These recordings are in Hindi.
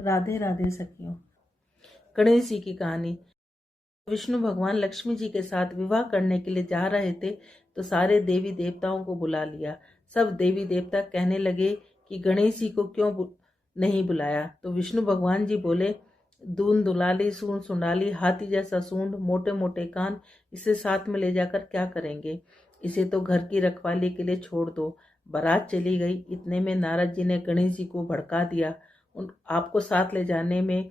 राधे राधे सखियों। गणेश जी की कहानी। विष्णु भगवान लक्ष्मी जी के साथ विवाह करने के लिए जा रहे थे तो सारे देवी देवताओं को बुला लिया। सब देवी देवता कहने लगे कि गणेश जी को क्यों नहीं बुलाया। तो विष्णु भगवान जी बोले, दून दुलाली, सूंड सुंडाली, हाथी जैसा सूंड, मोटे मोटे कान, इसे साथ में ले जाकर क्या करेंगे। इसे तो घर की रखवाली के लिए छोड़ दो। बारात चली गई। इतने में नारद जी ने गणेश जी को भड़का दिया। आपको साथ ले जाने में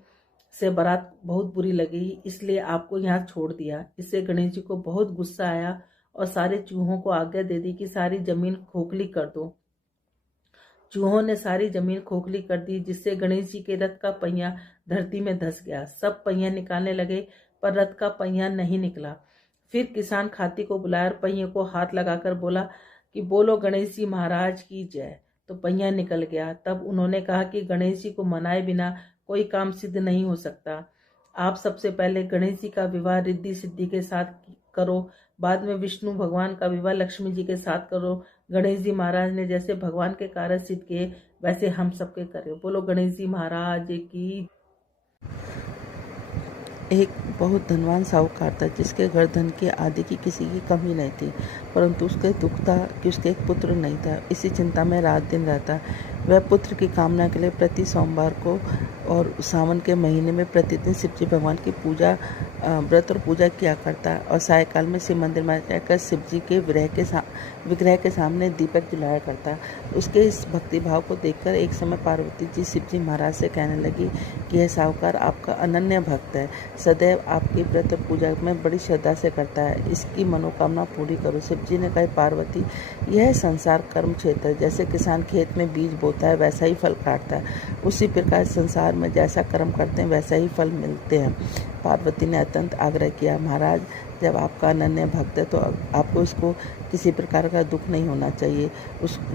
से बारात बहुत बुरी लगी, इसलिए आपको यहाँ छोड़ दिया। इससे गणेश जी को बहुत गुस्सा आया और सारे चूहों को आज्ञा दे दी कि सारी जमीन खोखली कर दो। चूहों ने सारी जमीन खोखली कर दी, जिससे गणेश जी के रथ का पहिया धरती में धंस गया। सब पहिया निकालने लगे पर रथ का पहिया नहीं निकला। फिर किसान खाती को बुलाया और पहिए को हाथ लगाकर बोला कि बोलो गणेश जी महाराज की जय। तो पहिया निकल गया। तब उन्होंने कहा कि गणेश जी को मनाए बिना कोई काम सिद्ध नहीं हो सकता। आप सबसे पहले गणेश जी का विवाह रिद्धि सिद्धि के साथ करो, बाद में विष्णु भगवान का विवाह लक्ष्मी जी के साथ करो। गणेश जी महाराज ने जैसे भगवान के कार्य सिद्ध किए वैसे हम सबके करें। बोलो गणेश जी महाराज की। एक बहुत धनवान साहूकार था जिसके घर धन की आदि की किसी की कमी नहीं थी, परंतु उसके दुख था कि उसके एक पुत्र नहीं था। इसी चिंता में रात दिन रहता। वह पुत्र की कामना के लिए प्रति सोमवार को और सावन के महीने में प्रतिदिन शिव जी भगवान की पूजा, व्रत और पूजा किया करता और सायकाल में शिव मंदिर में जाकर शिव जी के विग्रह के सामने दीपक जलाया करता। उसके इस भक्ति भाव को देखकर एक समय पार्वती जी शिव जी महाराज से कहने लगी कि यह साहूकार आपका अनन्य भक्त है, सदैव आपकी व्रत और पूजा में बड़ी श्रद्धा से करता है, इसकी मनोकामना पूरी करो। शिव जी ने कहा, पार्वती, यह संसार कर्म क्षेत्र है। जैसे किसान खेत में बीज बोता है वैसा ही फल काटता है, उसी प्रकार संसार में जैसा कर्म करते हैं वैसा ही फल मिलते हैं। पार्वती ने अत्यंत आग्रह किया, महाराज, जब आपका अनन्य भक्त है तो आपको इसको किसी प्रकार का दुख नहीं होना चाहिए।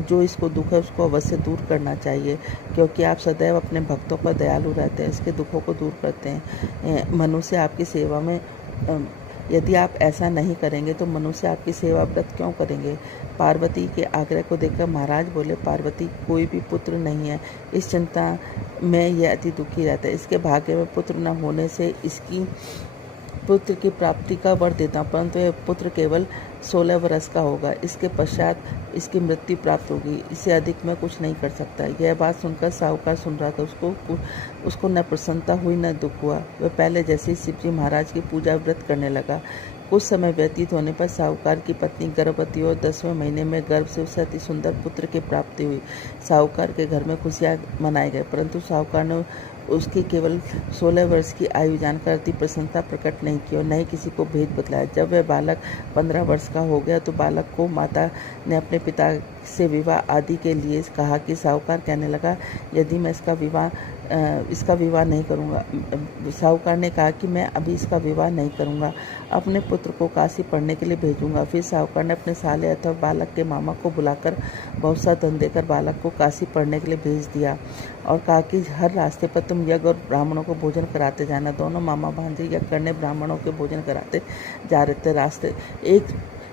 जो इसको दुख है उसको अवश्य दूर करना चाहिए, क्योंकि आप सदैव अपने भक्तों पर दयालु रहते हैं, इसके दुखों को दूर करते हैं। मनुष्य आपकी सेवा में यदि आप ऐसा नहीं करेंगे तो मनुष्य आपकी सेवा व्रत क्यों करेंगे। पार्वती के आग्रह को देखकर महाराज बोले, पार्वती, कोई भी पुत्र नहीं है, इस चिंता में यह अति दुखी रहता है। इसके भाग्य में पुत्र न होने से इसकी पुत्र की प्राप्ति का वर देता हूँ, परंतु यह पुत्र केवल 16 वर्ष का होगा। इसके पश्चात इसकी मृत्यु प्राप्त होगी, इससे अधिक मैं कुछ नहीं कर सकता। यह बात सुनकर साहूकार सुन रहा था। उसको न प्रसन्नता हुई न दुख हुआ। वह पहले जैसे ही शिव जी महाराज की पूजा व्रत करने लगा। कुछ समय व्यतीत होने पर साहूकार की पत्नी गर्भवती और 10वें महीने में गर्भ से उसे अति सुंदर पुत्र की प्राप्ति हुई। साहूकार के घर में खुशियाँ मनाए गए, परंतु साहूकार ने उसकी केवल 16 वर्ष की आयु जानकर अति प्रसन्नता प्रकट नहीं की और न ही किसी को भेद बतलाया। जब वह बालक 15 वर्ष का हो गया तो बालक को माता ने अपने पिता से विवाह आदि के लिए कहा कि साहूकार कहने लगा, यदि मैं इसका विवाह नहीं करूंगा। साहूकार ने कहा कि मैं अभी इसका विवाह नहीं करूंगा, अपने पुत्र को काशी पढ़ने के लिए भेजूंगा। फिर साहूकार ने अपने साले अथवा बालक के मामा को बुलाकर बहुत सा धन देकर बालक को काशी पढ़ने के लिए भेज दिया और कहा कि हर रास्ते पर तुम यज्ञ और ब्राह्मणों को भोजन कराते जाना। दोनों मामा भांजे यज्ञ करने ब्राह्मणों के भोजन कराते जा रहे थे। रास्ते एक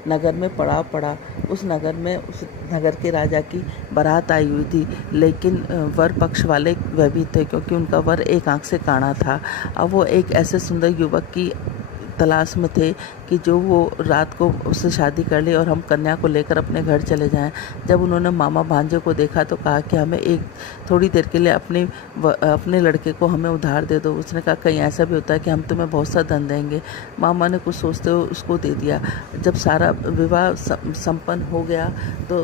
नगर में पड़ाव पड़ा। उस नगर के राजा की बारात आई हुई थी, लेकिन वर पक्ष वाले वह भी थे, क्योंकि उनका वर एक आंख से काना था। अब वो एक ऐसे सुंदर युवक की तलाश में थे कि जो वो रात को उससे शादी कर ले और हम कन्या को लेकर अपने घर चले जाएं। जब उन्होंने मामा भांजे को देखा तो कहा कि हमें एक थोड़ी देर के लिए अपने लड़के को हमें उधार दे दो। उसने कहा, कहीं ऐसा भी होता है कि हम तुम्हें बहुत सा धन देंगे। मामा ने कुछ सोचते हुए उसको दे दिया। जब सारा विवाह संपन्न हो गया तो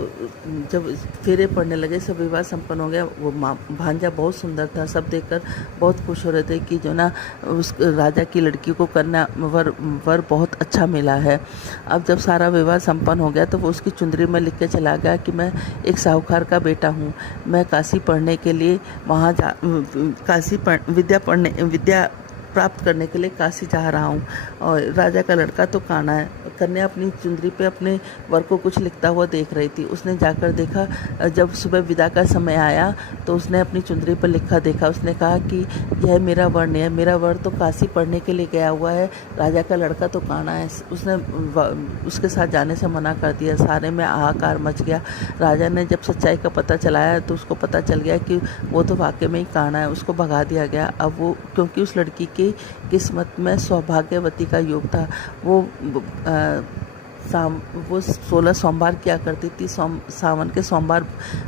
जब फेरे पड़ने लगे, सब विवाह संपन्न हो गया। वो भांजा बहुत सुंदर था, सब देखकर बहुत खुश हो रहे थे कि जो ना उस राजा की लड़की को कन्या वर बहुत अच्छा मिला है। अब जब सारा विवाह संपन्न हो गया तो वो उसकी चुंदरी में लिख के चला गया कि मैं एक साहूकार का बेटा हूँ, मैं काशी पढ़ने के लिए वहाँ विद्या प्राप्त करने के लिए काशी जा रहा हूँ। और राजा का लड़का तो काना है। कन्या अपनी चुंदरी पे अपने वर को कुछ लिखता हुआ देख रही थी। उसने जाकर देखा, जब सुबह विदा का समय आया तो उसने अपनी चुंदरी पर लिखा देखा। उसने कहा कि यह मेरा वर नहीं है, मेरा वर तो काशी पढ़ने के लिए गया हुआ है, राजा का लड़का तो काना है। उसने उसके साथ जाने से मना कर दिया। सारे में हाहाकार मच गया। राजा ने जब सच्चाई का पता चलाया तो उसको पता चल गया कि वो तो वाकई में ही काना है। उसको भगा दिया गया। अब वो, क्योंकि उस लड़की की किस्मत में सौभाग्यवती का योग था। वो वो 16 सोमवार किया करती थी। सावन के सोमवार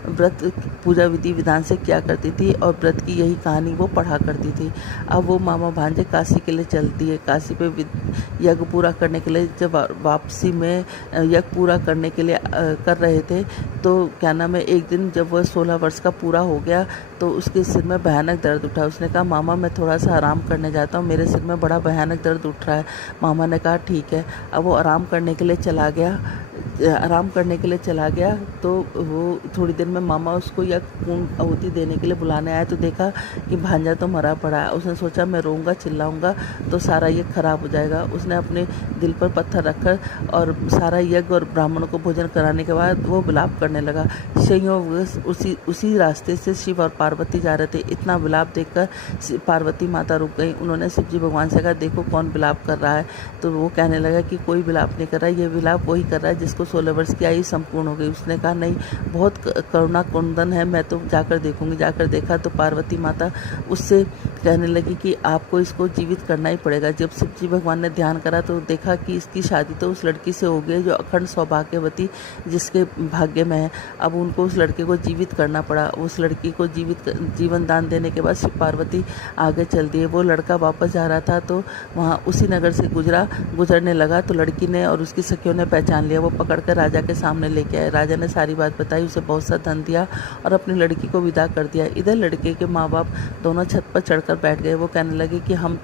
व्रत पूजा विधि विधान से किया करती थी और व्रत की यही कहानी वो पढ़ा करती थी। अब वो मामा भांजे काशी के लिए चलती है। काशी पे यज्ञ पूरा करने के लिए जब वापसी में यज्ञ पूरा करने के लिए कर रहे थे तो क्या नाम है, एक दिन जब वह 16 वर्ष का पूरा हो गया तो उसके सिर में भयानक दर्द उठा। उसने कहा, मामा मैं थोड़ा सा आराम करने जाता हूँ, मेरे सिर में बड़ा भयानक दर्द उठ रहा है। मामा ने कहा ठीक है। अब वो आराम करने के लिए चला गया तो वो थोड़ी देर में मामा उसको या पूर्ण आहुति देने के लिए बुलाने आया तो देखा कि भांजा तो मरा पड़ा है। उसने सोचा मैं रोऊंगा चिल्लाऊंगा तो सारा यज्ञ खराब हो जाएगा। उसने अपने दिल पर पत्थर रखकर और सारा यज्ञ और ब्राह्मणों को भोजन कराने के बाद वो विलाप करने लगा। संयोग उसी रास्ते से शिव और पार्वती जा रहे थे। इतना विलाप देखकर पार्वती माता रुक गई। उन्होंने शिव जी भगवान से कहा, देखो कौन विलाप कर रहा है। तो वो कहने लगा कि कोई विलाप नहीं कर रहा है, ये विलाप वही कर रहा है जिसको 16 वर्ष की आयु संपूर्ण हो गई। उसने कहा, नहीं, बहुत करुणा कुंदन है, मैं तो जाकर देखूंगी। जाकर देखा तो पार्वती माता उससे कहने लगी कि आपको इसको जीवित करना ही पड़ेगा। जब शिव जी भगवान ने ध्यान करा तो देखा कि इसकी शादी तो उस लड़की से हो गई जो अखंड सौभाग्यवती जिसके भाग्य में है। अब उनको उस लड़के को जीवित करना पड़ा। उस लड़की को जीवन दान देने के बाद शिव पार्वती आगे चल दिए। वो लड़का वापस जा रहा था तो वहाँ उसी नगर से गुजरने लगा तो लड़की ने और उसकी सखियों ने पहचान लिया। वो पकड़कर राजा के सामने लेके आए। राजा ने सारी बात बताई, उसे बहुत सा धन दिया और अपनी लड़की को विदा कर दिया। इधर लड़के के माँ बाप दोनों छत पर चढ़कर बैठ गए। वो कहने लगे कि हम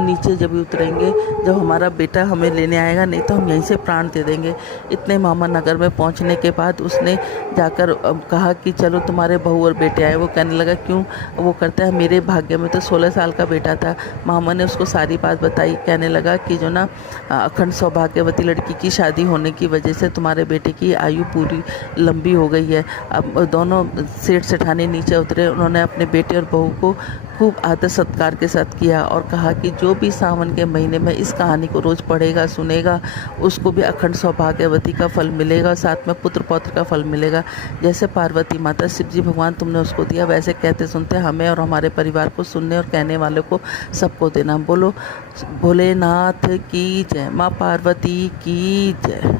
नीचे जब भी उतरेंगे, जब हमारा बेटा हमें लेने आएगा, नहीं तो हम यहीं से प्राण दे देंगे। इतने मामा नगर में पहुंचने के बाद उसने जाकर कहा कि चलो तुम्हारे बहू और बेटे आए। वो कहने लगा क्यों? वो करता है, मेरे भाग्य में तो 16 साल का बेटा था। मामा ने उसको सारी बात बताई। कहने लगा कि जो ना अखंड सौभाग्यवती लड़की की शादी होने की वजह से तुम्हारे बेटे की आयु पूरी लंबी हो गई है। अब दोनों सेठ सेठानी नीचे उतरे। उन्होंने अपने बेटे और बहू को खूब आदर सत्कार के साथ किया और कहा कि जो भी सावन के महीने में इस कहानी को रोज पढ़ेगा सुनेगा उसको भी अखंड सौभाग्यवती का फल मिलेगा, साथ में पुत्र पौत्र का फल मिलेगा। जैसे पार्वती माता शिव जी भगवान तुमने उसको दिया, वैसे कहते सुनते हमें और हमारे परिवार को सुनने और कहने वालों को सबको देना। बोलो भोलेनाथ की जय, माँ पार्वती की जय।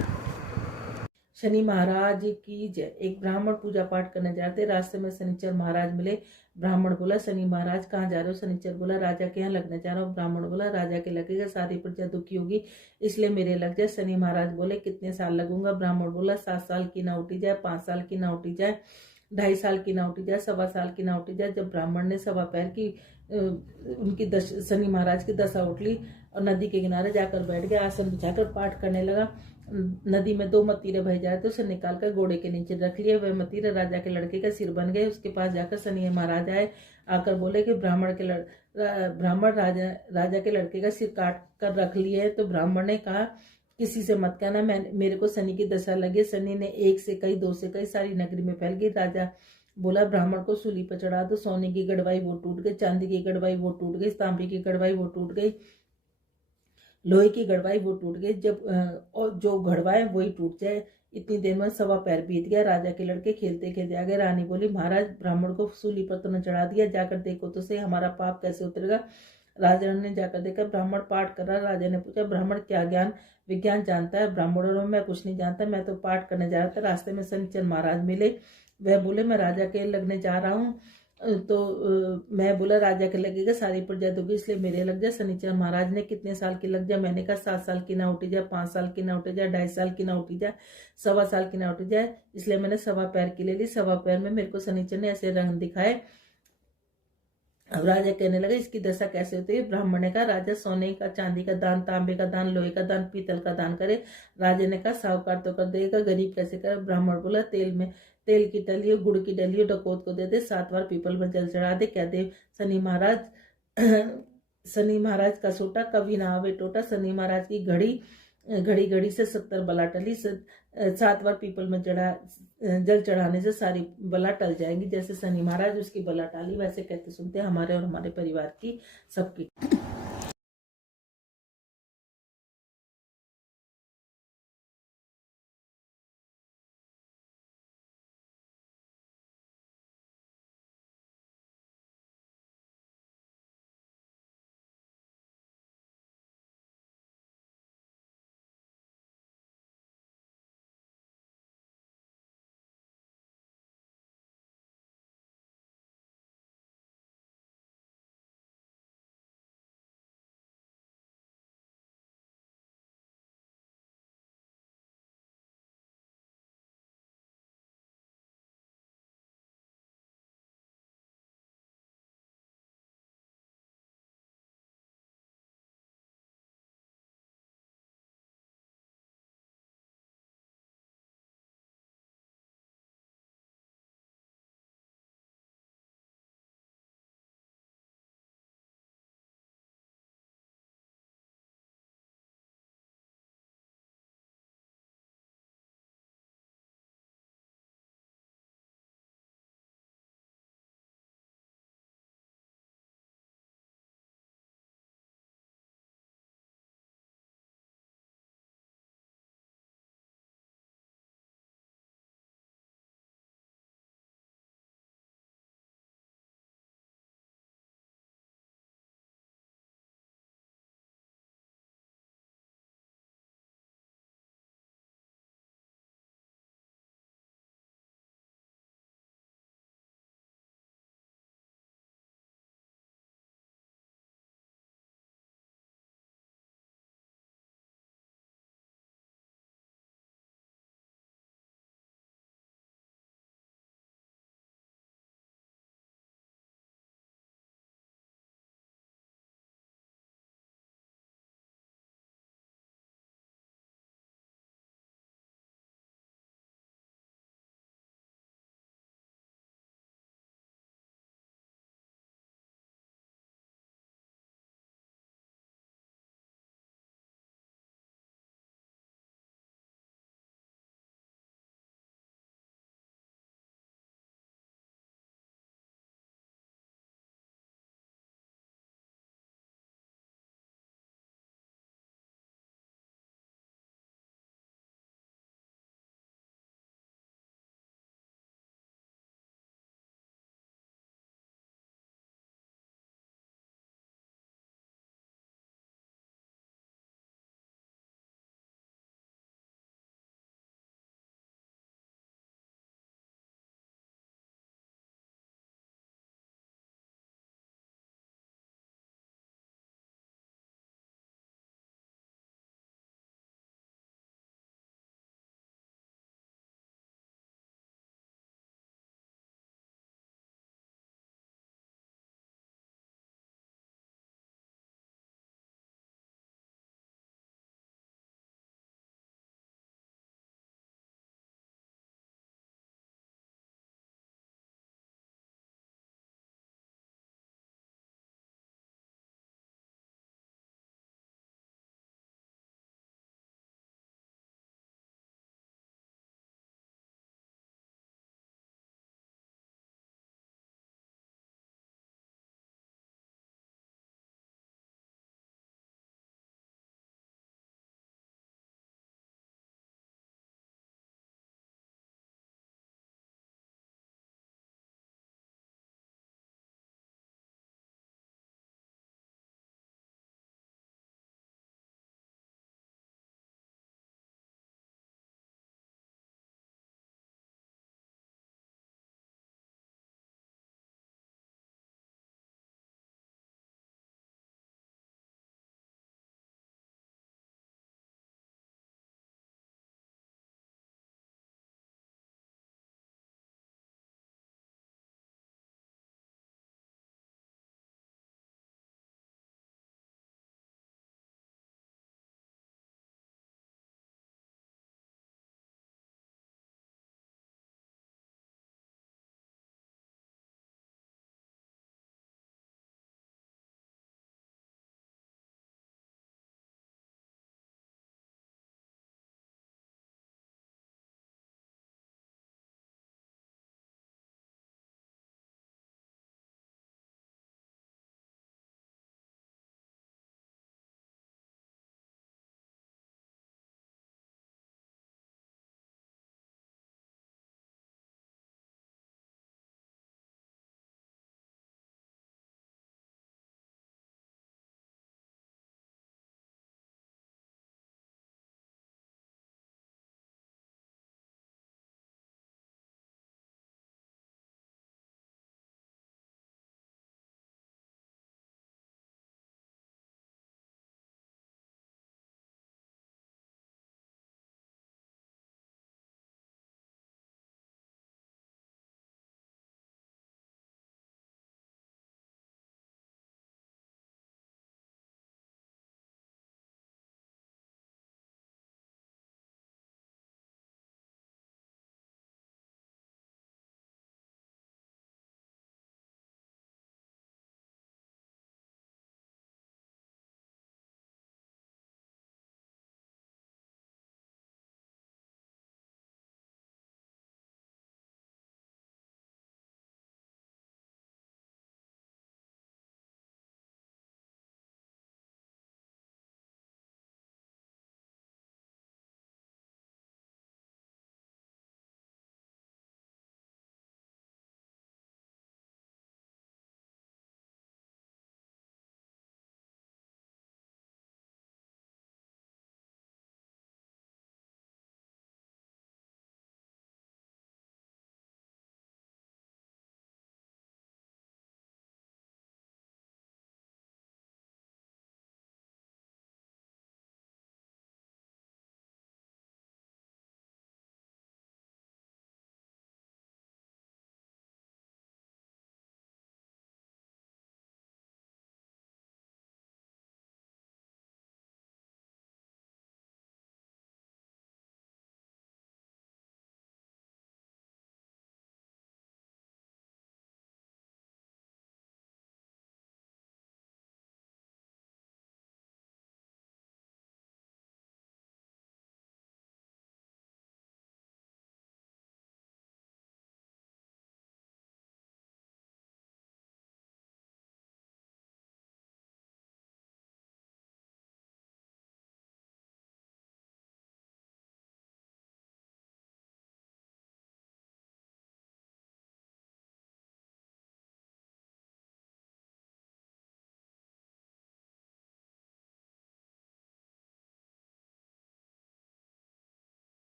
शनि महाराज की जय। एक ब्राह्मण पूजा पाठ करने जाते, रास्ते में शनिचर महाराज मिले। ब्राह्मण बोला, शनि महाराज कहाँ जा रहे हो? शनिचर बोला, राजा के यहाँ लगने जा रहा हूँ। ब्राह्मण बोला, राजा के लगेगा, सारी प्रजा दुखी होगी इसलिए मेरे लग जाए। शनि महाराज बोले, कितने साल लगूंगा? ब्राह्मण बोला, 7 साल की ना उठी जाए, 5 साल की ना उठी जाए, 2.5 साल की ना उठी जाए, 1.25 साल की ना उठी जाए। जब ब्राह्मण ने 1.25 पैर की उनकी शनि महाराज की दशा उठ ली और नदी के किनारे जाकर बैठ गया। आसन बिछाकर पाठ करने लगा। नदी में 2 मतीरे बह जाए तो उसे निकाल कर घोड़े के नीचे रख लिए। वह मतीरे राजा के लड़के का सिर बन गए। उसके पास जाकर शनि महाराज आए। आकर बोले कि ब्राह्मण राजा के लड़के का सिर काट कर रख लिए। तो ब्राह्मण ने कहा, किसी से मत कहना, मेरे को शनि की दशा लगी। शनि ने 1 से कई 2 से कई सारी नगरी में फैल गई। राजा बोला, ब्राह्मण को सूली पर चढ़ा दो। सोने की गड़वाई वो टूट गई, चांदी की गड़वाई वो टूट गई, तांबे की गड़वाई वो टूट गई, लोहे की गड़वाई वो टूट गई। जब और जो गड़वाए वही टूट जाए। इतनी देर में 1.25 पैर बीत गया। राजा के लड़के खेलते खेलते आ गए। रानी बोली, महाराज ब्राह्मण को सूली पर तो न चढ़ा दिया, जाकर देखो तो सही हमारा पाप कैसे उतरेगा। राजा ने जाकर देखा, ब्राह्मण पाठ कर रहा। राजा ने पूछा, ब्राह्मण क्या ज्ञान विज्ञान जानता है? ब्राह्मणों में कुछ नहीं जानता, मैं तो पाठ करने जा रहा था। रास्ते में शनिचर महाराज मिले। वह बोले, मैं राजा के लगने जा रहा हूँ। तो मैं बोला, राजा के लगेगा, सारी प्रजा दुखी इसलिए मेरे लग जाए। शनिचर महाराज ने, कितने साल की लग जाए? मैंने कहा 7 साल की ना उठी जाए, 5 साल की ना उठी जाए, 2.5 साल की ना उठी जाए, 1.25 साल की ना उठी जाए, इसलिए मैंने 1.25 पैर की ले ली। 1.25 पैर में मेरे को शनिचर ने ऐसे रंग दिखाए। अब राजा कहने लगा, इसकी दशा कैसे होती है? ब्राह्मण ने कहा, राजा सोने का चांदी का दान, तांबे का दान, लोहे का दान, पीतल का दान करे। राजा ने कहा, साहूकार तो कर देगा, गरीब कैसे करे? ब्राह्मण बोला, तेल की डलियो, गुड़ की डलियो डकोत को दे दे, 7 बार पीपल में जल चढ़ा दे, कह दे शनि महाराज शनि महाराज का सोटा कभी ना आवे टोटा। शनि महाराज की घड़ी घड़ी घड़ी से 70 बला टली। 7 बार पीपल में जल चढ़ाने से सारी बला टल जाएंगी। जैसे शनि महाराज उसकी बला टाली, वैसे कहते सुनते हमारे और हमारे परिवार की सबकी।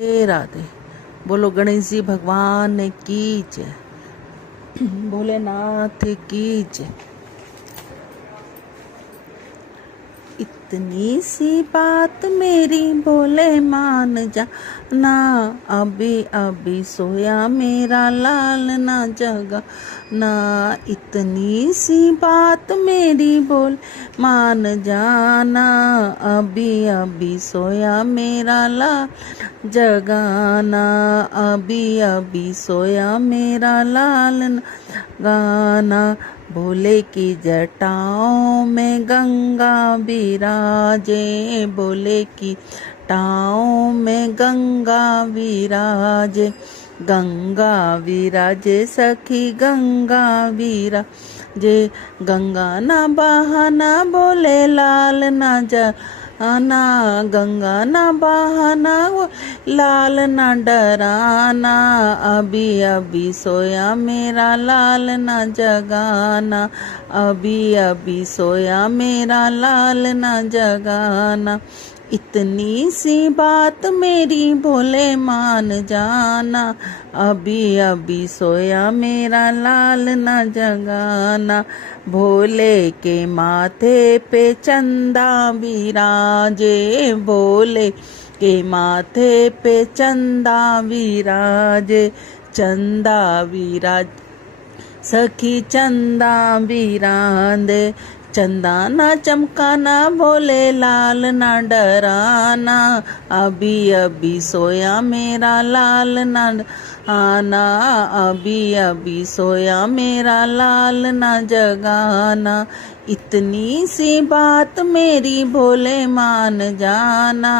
हे राधे। बोलो गणेश जी भगवान की जय, भोलेनाथ की जय। इतनी सी बात मेरी बोले मान जा ना, अभी अभी सोया मेरा लाल ना जगा ना। इतनी सी बात मेरी बोल मान जाना, अभी अभी सोया मेरा लाल जगाना। अभी अभी सोया मेरा लाल गाना। भोले की जटाओं में गंगा विराजे, भोले की जटाओं में गंगा विराजे। गंगा विराजे सखी गंगा विराजे, गंगा ना बहाना बोले लाल ना जाना। गंगा ना बहाना लाल ना डराना, अभी अभी सोया मेरा लाल ना जगाना। अभी अभी सोया मेरा लाल ना जगाना। इतनी सी बात मेरी भोले मान जाना, अभी अभी सोया मेरा लाल ना जगाना। भोले के माथे पे चंदा विराजे, भोले के माथे पे चंदा विराजे। चंदा विराज सखी चंदा विरांदे, चंदा ना चमकाना भोले लाल ना डराना। अभी अभी सोया मेरा लाल ना आना, अभी अभी सोया मेरा लाल ना जगाना। इतनी सी बात मेरी भोले मान जाना,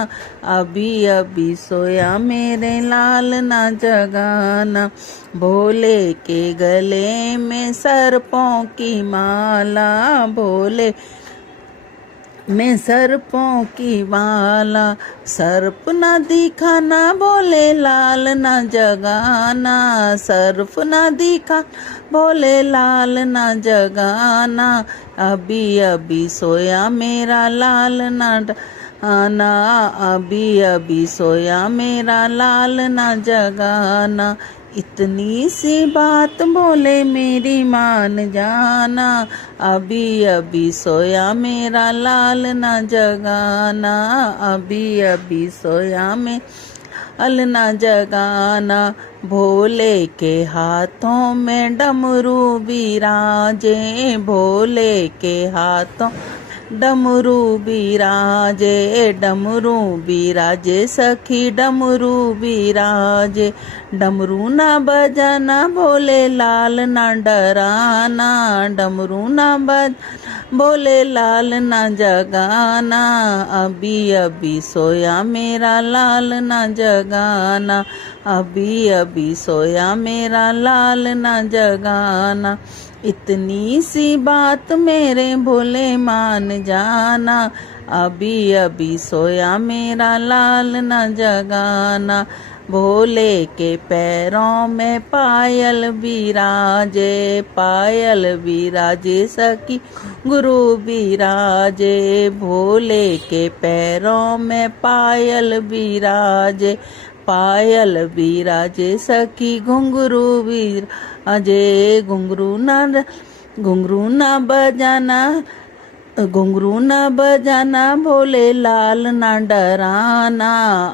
अभी अभी सोया मेरे लाल ना जगाना। भोले के गले में सर्पों की माला, भोले में सर्पों की माला। सर्प ना दिखाना भोले लाल ना जगाना, सर्प ना दिखा भोले लाल ना जगाना। अभी अभी सोया मेरा लाल ना आना, अभी अभी सोया मेरा लाल ना जगाना। इतनी सी बात बोले मेरी मान जाना, अभी अभी सोया मेरा लाल ना जगाना। अभी अभी सोया में लाल ना जगाना। भोले के हाथों में डमरू विराजे, भोले के हाथों डमरू विराजे। डमरू विराजे सखी डमरू विराजे। डमरू ना बजाना भोले लाल ना डराना, डमरू ना भोले लाल ना जगाना। अभी अभी सोया मेरा लाल ना जगाना, अभी अभी सोया मेरा लाल ना जगाना। इतनी सी बात मेरे भोले मान जाना, अभी अभी सोया मेरा लाल ना जगाना। भोले के पैरों में पायल विराजे, पायल विराजे सखी गुरु विराजे। भोले के पैरों में पायल विराजे, पायल विराजे सखी घुंघरू विराजे। घुंघरू ना बजाना, घुंघरू ना बजाना भोले लाल ना डराना।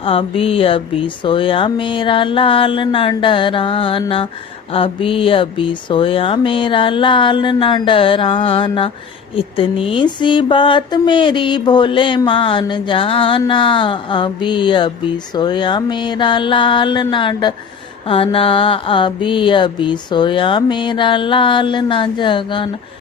अभी अभी सोया मेरा लाल ना डराना, अभी अभी सोया मेरा लाल ना डराना। इतनी सी बात मेरी भोले मान जाना, अभी अभी सोया मेरा लाल ना डराना। अभी अभी सोया मेरा लाल ना जगाना।